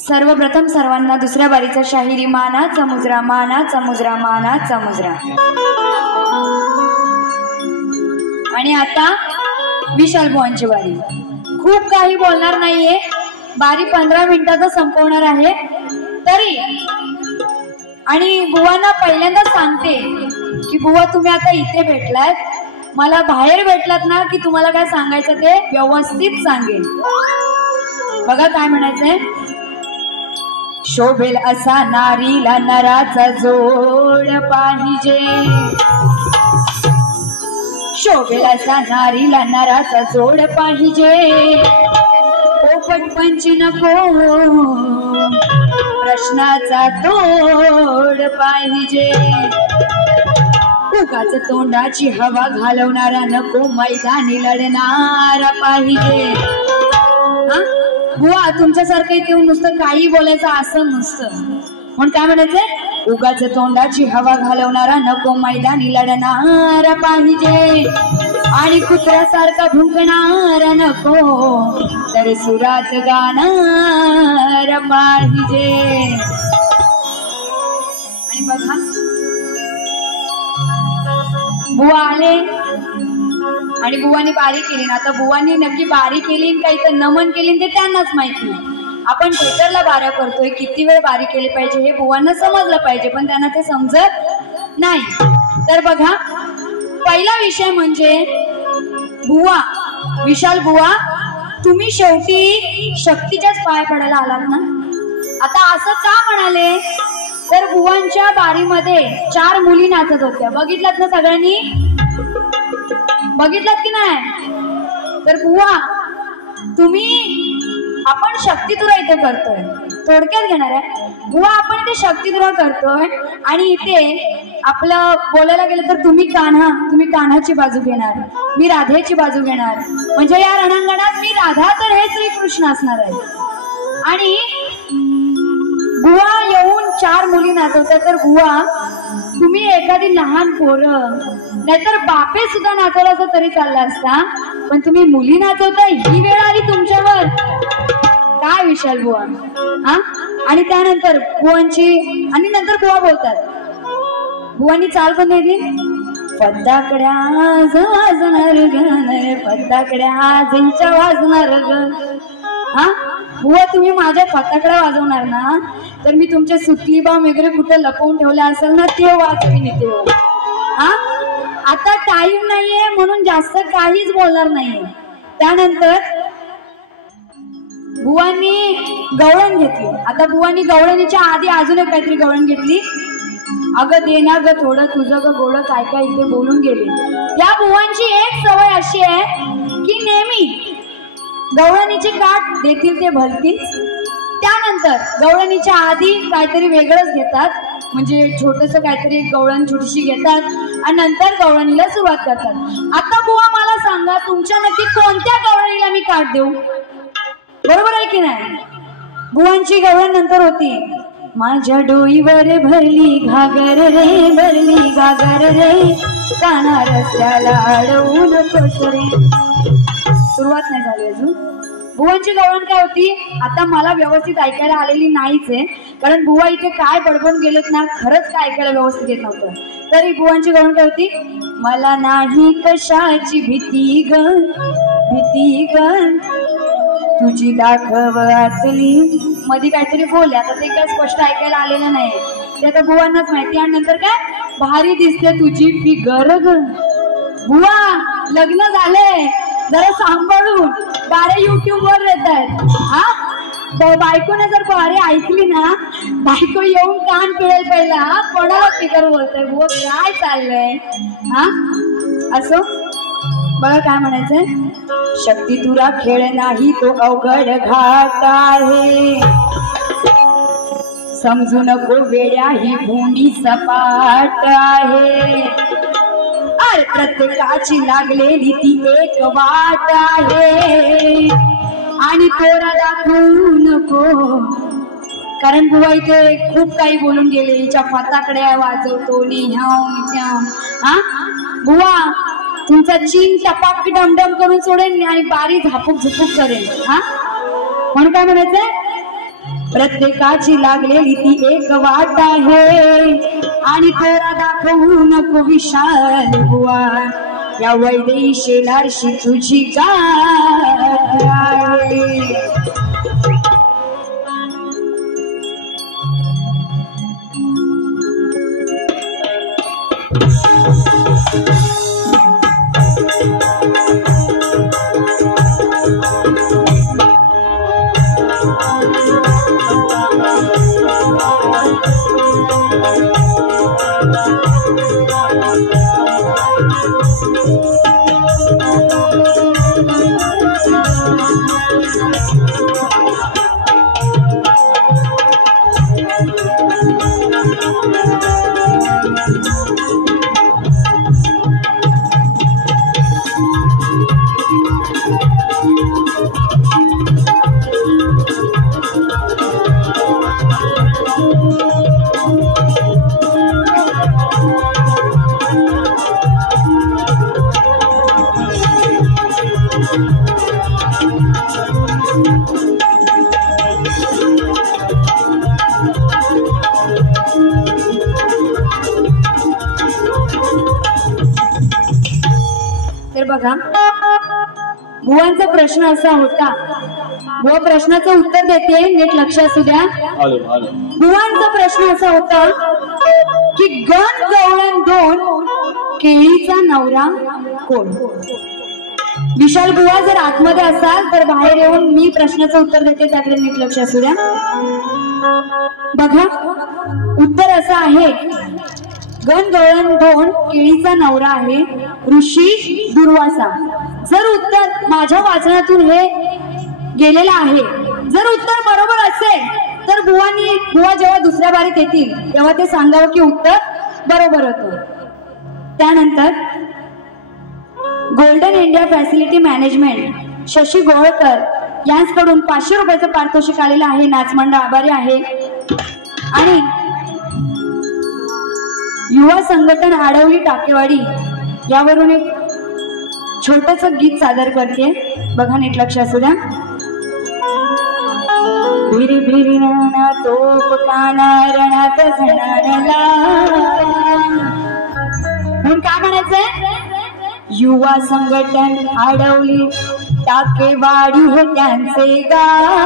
सर्वप्रथम सर्वांना दुसऱ्या बारीचा शाहिरी मानाचा मुजरा, मानाचा मुजरा, मानाचा मुजरा. आणि आता विशाल बुवांची बारी. खूप काही बोलणार नाहीये, बारी 15 मिनिटात संपवणार आहे तरी. आणि बुवांना पहिल्यांदा सांगते की बुवा तुम्ही आता इथे भेटलात, मला बाहेर भेटलात ना की तुम्हाला काय सांगायचं ते व्यवस्थित सांगेल. बघा काय म्हणायचंय. शोभेल असा नारीला नराचा जोड पाहिजे, शोभेल असा नारीला नराचा जोड पाहिजे. पोपट पंची नको, प्रश्नाचा तोड पाहिजे. उगाच तोंडाची हवा घालवणारा नको, मैदानी लढणारा पाहिजे. बुवा तुमच्यासारखं इथे नुसतं काही बोलायचं असं नसतं, म्हणून काय म्हणायचंय. उगाच तोंडाची हवा घालवणारा नको, मैदानी लढणारा पाहिजे. आणि कुत्र्यासारखा भुंकणारा नको, तर सुरात गाणारा पाहिजे. आणि बघा बुवा आले आणि बुवानी बारी केली ना. आता बुवानी नक्की बारी केली काही तर नमन केली ते त्यांनाच माहिती. आपण थिएटरला बारा करतोय, किती वेळ बारी केली पाहिजे हे बुवांना समजलं पाहिजे, पण त्यांना ते समजत नाही. तर बघा पहिला विषय म्हणजे बुवा, विशाल बुवा तुम्ही शेवटी शक्तीच्याच पाय पडायला आलात ना. आता असं का म्हणाले तर बुवांच्या बारीमध्ये 4 मुली नाचत होत्या. बघितलात ना सगळ्यांनी, बघितलात की नाही. तर बुवा तुम्ही, आपण शक्तितुरा इथे करतोय, थोडक्यात घेणार आहे बुवा. आपण इथे शक्तितुरा करतोय आणि इथे आपलं बोलायला गेलं तर तुम्ही कान्हाची बाजू घेणार, मी राधेची बाजू घेणार. म्हणजे या रणांगणात मी राधा तर हे श्रीकृष्ण असणार आहे. आणि बुवा येऊन 4 मुली नाचवतात. तर बुवा तुम्ही एखादी लहान पोरं नाहीतर बापे सुद्धा नाचवला असं तरी चालला असता, पण तुम्ही मुली नाचवता ही वेळ आली तुमच्यावर. काय विशाल बुवा. आणि त्यानंतर बुवांची, आणि नंतर बुवा बोलतात, बुवांनी चाल पण दिली. फटाकड्या वाजणार ग, फटाकड्या जिंच्या वाजणार ग. बुवा तुम्ही माझ्या फटाकड्या वाजवणार ना तर मी तुमच्या सुतली बॉम्ब वगैरे कुठे लपवून ठेवला असेल ना ते वाजवीन इथे. आता टाइम नाहीये म्हणून जास्त काहीच बोलणार नाहीये. त्यानंतर बुवांनी गवळण घेतली. आता बुवांनी गवळणीच्या आधी अजून एक काहीतरी गवळण घेतली. अगं दे ना ग थोडं तुझं ग गोड, काय काय इथे बोलून गेले. या बुवांची एक सवय अशी आहे की नेहमी गवळणीची काठ देतील ते भलतीच. त्यानंतर गवळणीच्या आधी काहीतरी वेगळंच घेतात, म्हणजे छोटस काहीतरी गवळण छोटीशी घेतात आणि नंतर गवळणीला सुरुवात करतात. आता बुवा मला सांगा, तुमच्या नक्की कोणत्या गवळणीला मी काठ देऊ? बरोबर आहे की नाही? बुवांची गवळण नंतर होती, माझ्या डोईवर भरली घागर रे, भरली घागर रे, काना रस्त्याला अडवू नकोस रे. सुरुवात नाही झाली अजून. बुवांची गवळण काय होती आता मला व्यवस्थित ऐकायला आलेली नाहीच आहे, कारण बुवा इथे काय बडबडून गेलेत ना, खरंच काय ऐकायला व्यवस्थित येत नव्हतं. तरी बुवांची गवळण काय होती, मला नाही कशाची भीती ग, भीती ग, तुझी दाखव आतली. मध्ये काहीतरी बोलले, आता ते काय स्पष्ट ऐकायला आलेलं नाही, ते आता बुवांनाच माहिती. आणि नंतर काय, भारी दिसते तुझी फिगर ग. बुवा लग्न झालंय, जरा सांभाळून, बारे युट्यूब वर येत आहेत. हा, बायकोने जर बारे ऐकली ना, बायको येऊन कान पिळेल पहिला, कोणाला फिगर बोलतोय, बुवा काय चाललंय. हा असो, बघा काय म्हणायचंय, शक्ती तुरा खेळ नाही तो अवघड घाट आहे, समजू नको वेड्या ही भूमी सपाट आहे, अरे प्रत्येकाची लागलेली ती एक वाट आहे, आणि तोरा दाखवू नको. कारण बुवा इथे खूप काही बोलून गेले, हिच्या फटाकड्या वाजवतो नि हा बुवा तुमचा चीन टपाक डमडम करून सोडेल आणि बारी झापूक झुपूक करेल. हा म्हणून काय म्हणायचंय, प्रत्येकाची लागलेली ती एक वाट आहे, आणि तोरा दाखवू नको विशाल बुवा, या वैदेही शेलारशी तुझी गाठ आहे. तर बघा, बुवांचा प्रश्न असा होता, बुवा प्रश्नाचं उत्तर देते, नीट लक्ष असू द्या. बुवांचा प्रश्न असा होता की गण गवळण दोन, केळीचा नवरा कोण. विशाल बुवा जर आतमध्ये असाल तर बाहेर येऊन मी प्रश्नाचं उत्तर देते, त्याकडे नीट लक्ष असू द्या. बघा उत्तर असं आहे, गण गवळण दोन, केळीचा नवरा आहे ऋषी दुर्वासा. जर उत्तर माझ्या वाचनातून हे गेलेलं आहे, जर उत्तर बरोबर असेल तर बुवा जेव्हा दुसऱ्या बारीत येतील तेव्हा ते सांगावं की उत्तर बरोबर होतं. त्यानंतर golden India facility management Shashi Golkar यांच्याकडून 500 रुपयाचं पारितोषिक आलेलं आहे. नाचमंडळ आभारी आहे. आणि युवा संघटन आडवली टाकेवाडी यावरून एक छोटस गीत सादर करते, बघा नीट लक्ष असू द्या. भिरी भिरी नाना तोप काना रणात झणारला. म्हणून काय म्हणायचंय, युवा संघटन आडवली टाकेवाडी हे त्यांचे गाव.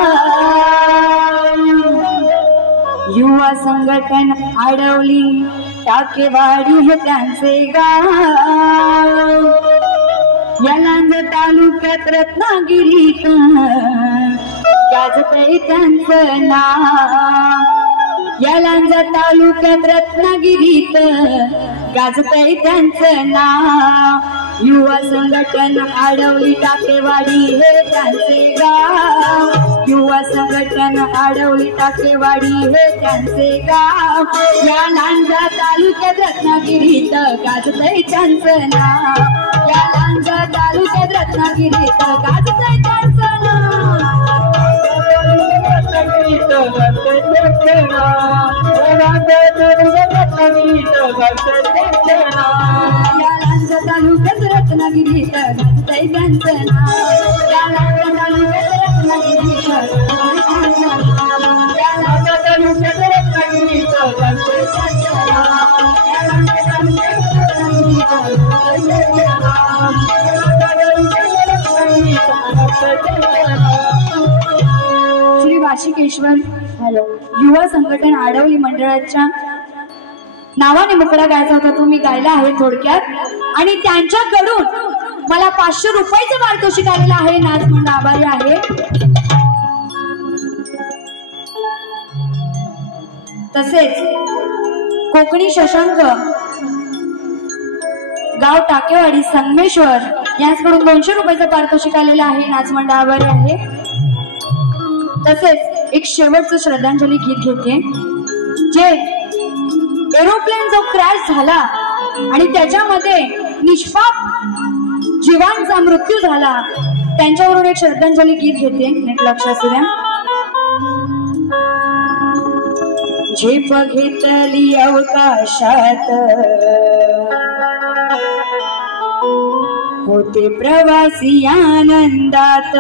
युवा संघटन आडवली टाकेवाडी हे त्यांचे गाव. या लांज तालुक्यात रत्नागिरीत गाजतंय त्यांचं नाव. या लांज तालुक्यात रत्नागिरीत गाजतंय त्यांचं नाव. युवा संघटन आडवली टाकेवाडी हे त्यांचे गाव, युवा संघटन आडवली टाकेवाडी हे त्यांचे गाव, या लांजा तालुक्यात रत्नागिरीत गाजतय त्यांचं नाव, या लांजा तालुक्यात रत्नागिरीत गाजतय त्यांचं नाव, या लांजा तालुक्यात रत्नागिरीत गाजतय त्यांचं नाव, या लांजा तालुक्यात रत्नागिरीत श्री वाशिकेश्वर युवा संघटन आडवली मंडळाच्या नावाने मुकडा गायचा होता तो मी गायला आहे थोडक्यात, आणि त्यांच्याकडून मला 500 रुपयाचं पारितोषिक आलेलं आहे, नाच म्हणून आभारी आहे। तसेच कोकणी शशांक गाव टाकेवाडी संगमेश्वर यांच्याकडून 200 रुपयाचं पारितोषिक आलेलं आहे, नाच म्हणून आभारी आहे। तसेच एक शेवटचं श्रद्धांजली गीत घेते, जे एरोप्लेन जो क्रॅश झाला आणि त्याच्यामध्ये निष्पाप जीवांचा मृत्यू झाला त्यांच्यावरून एक श्रद्धांजली गीत घेते, नीट लक्ष असू द्या। झेप घेतली अवकाशात होते प्रवासी आनंदात,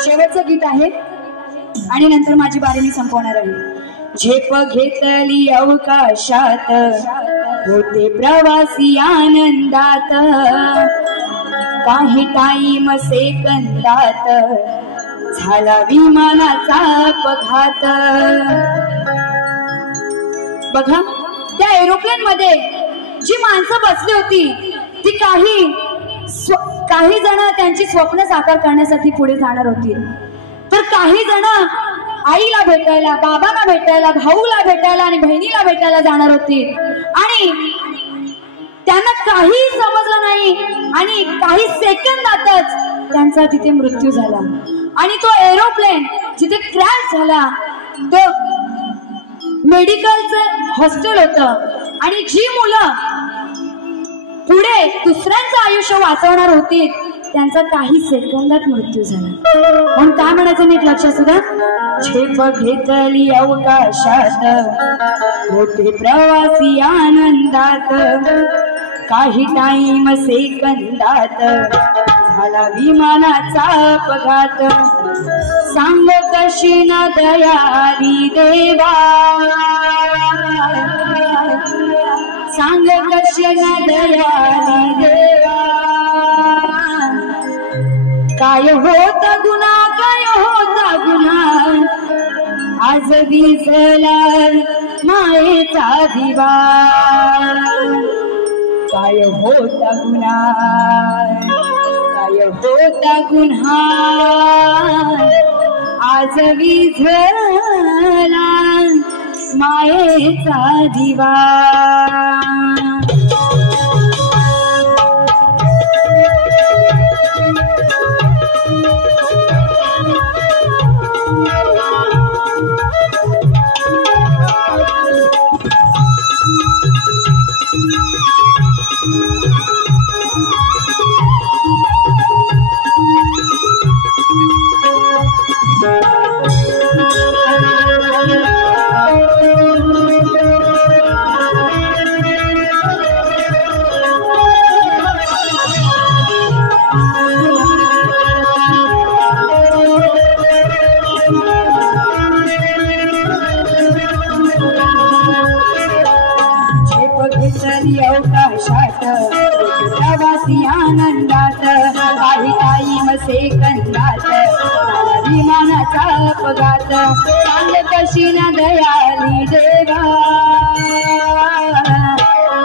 शेवटचं गीत आहे आणि नंतर माझी बारी मी संपवणार आहे। झेप घेतली अवकाशात होते प्रवासी आनंदात, काही टाईम सेकंदात झाला विमानाचा अपघात। बघा त्या एरोप्लेन मध्ये जी माणसं बसली होती ती काही जण त्यांची स्वप्न साकार करण्यासाठी पुढे जाणार होती, तर काही जण आईला भेटायला, बाबांना भेटायला, भाऊला भेटायला आणि बहिणीला भेटायला जाणार होती, आणि त्यांना काही समजलं नाही आणि काही सेकंदातच त्यांचा तिथे मृत्यू झाला। आणि तो एरोप्लेन जिथे क्रॅश झाला तो मेडिकलचं हॉस्टेल होतं, आणि जी मुलं पुढे दुसऱ्यांचं आयुष्य वाचवणार होती त्यांचा काही सेकंदात मृत्यू झाला। म्हणून काय म्हणायचं नीट लक्षात सुद्धा, झेप घेतली अवकाशात होते प्रवासी आनंदात, काही टाईम सेकंदात झाला विमानाचा अपघात, सांग कशी न दयाली देवा, सांग कशी न दयाली देवा, काय होता गुन्हा, काय होता गुन्हा, आज विझला मायेचा दिवा, काय होता गुन्हा, काय होता गुन्हा, आज विझला मायेचा दिवा। अवकाशात प्रवासी आनंदात, काही टाईम सेकंदात झाला विमानाचा अपघात, सांग कशी न दयाली देवा,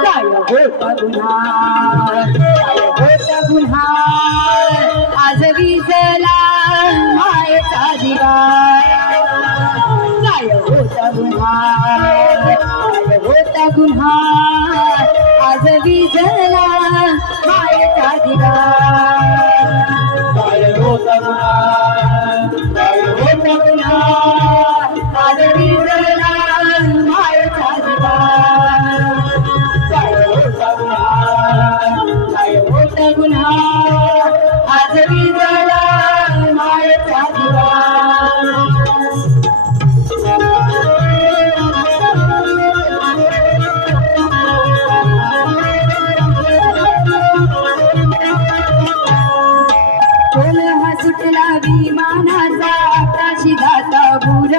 काय होता गुन्हा, काय होता गुन्हा, आज विझला मायेचा दिवा, काय होता गुन्हा, काय होता गुन्हा, आज विझला मायेचा दिवा काय होता गुन्हा काय होता गुन्हा आज विझला मायेचा दिवा काय होता गुन्हा काय होता गुन्हा आज विझला मायेचा दिवा सुटला विमानाचा आकाशी जाता बुर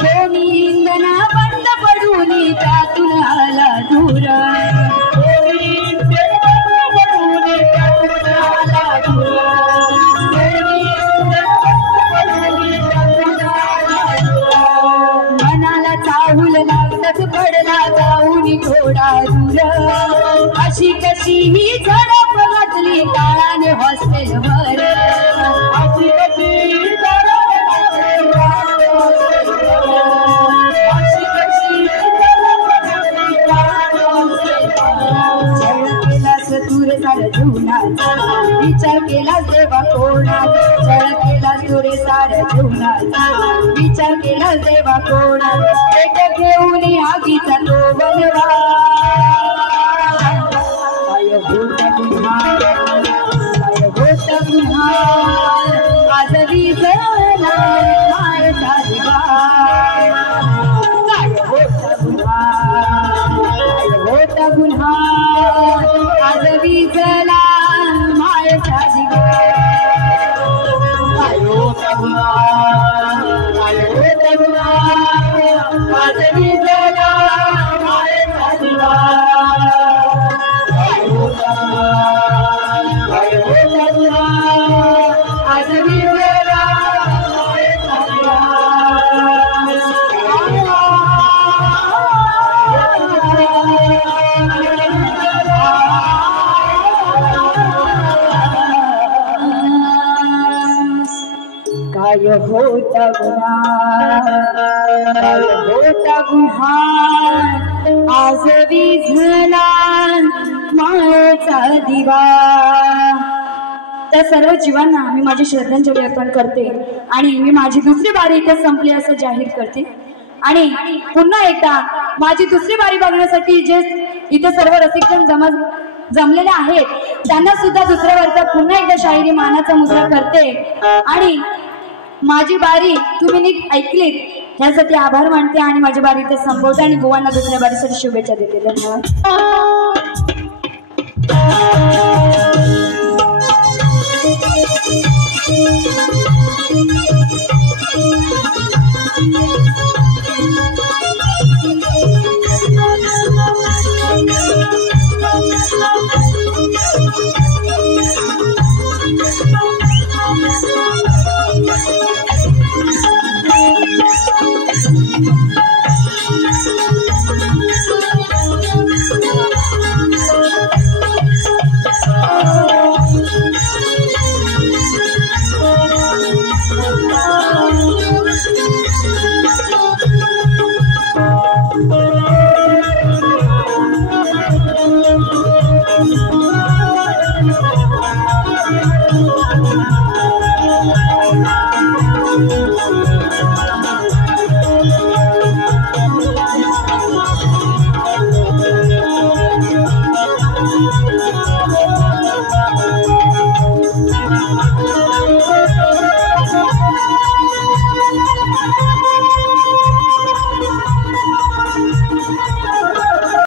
दोन्ही इंधना बंद पडून त्यातून आला धूर मनाला चाहूल लागतच पडला जाऊन थोडा दूर अशी कशी ही झडप घातली काळाने हॉस्टेलवर अशी कशी तुरे सार जीवनाचा विचार केला देवा कोणाचा छळ केला तुरे सार जीवनाचा विचार केला देवा कोणाचा पेट घेऊन आगीचा तो बनवा काय होता गुन्हा काय होता गुन्हा आज विझला मायेचा दिवा काय होता गुन्हा काय होता गुन्हा आज विझला मायेचा दिवा काय होता गुन्हा काय होता गुन्हा आज विझला मायेचा दिवा काय होता काय होता गुन्हा आज विझला मायेचा दिवा काय होता गुन्हा काय होता गुन्हा आज विझला मायेचा दिवा त्या सर्व जीवांना मी माझी श्रद्धांजली अर्पण करते आणि मी माझी दुसरी बारी इथे संपली असं जाहीर करते आणि पुन्हा एकदा माझी दुसरी बारी बघण्यासाठी जे इथे सर्व रसिकजन जमलेले आहेत त्यांना सुद्धा दुसऱ्या वर्गात पुन्हा एकदा शाहिरी मानाचा मुजरा करते आणि माझी बारी तुम्ही नीट ऐकलीत यासाठी आभार मानते आणि माझी बारी इथे संपवते आणि गोवांना दुसऱ्या बारीसाठी शुभेच्छा देते. धन्यवाद.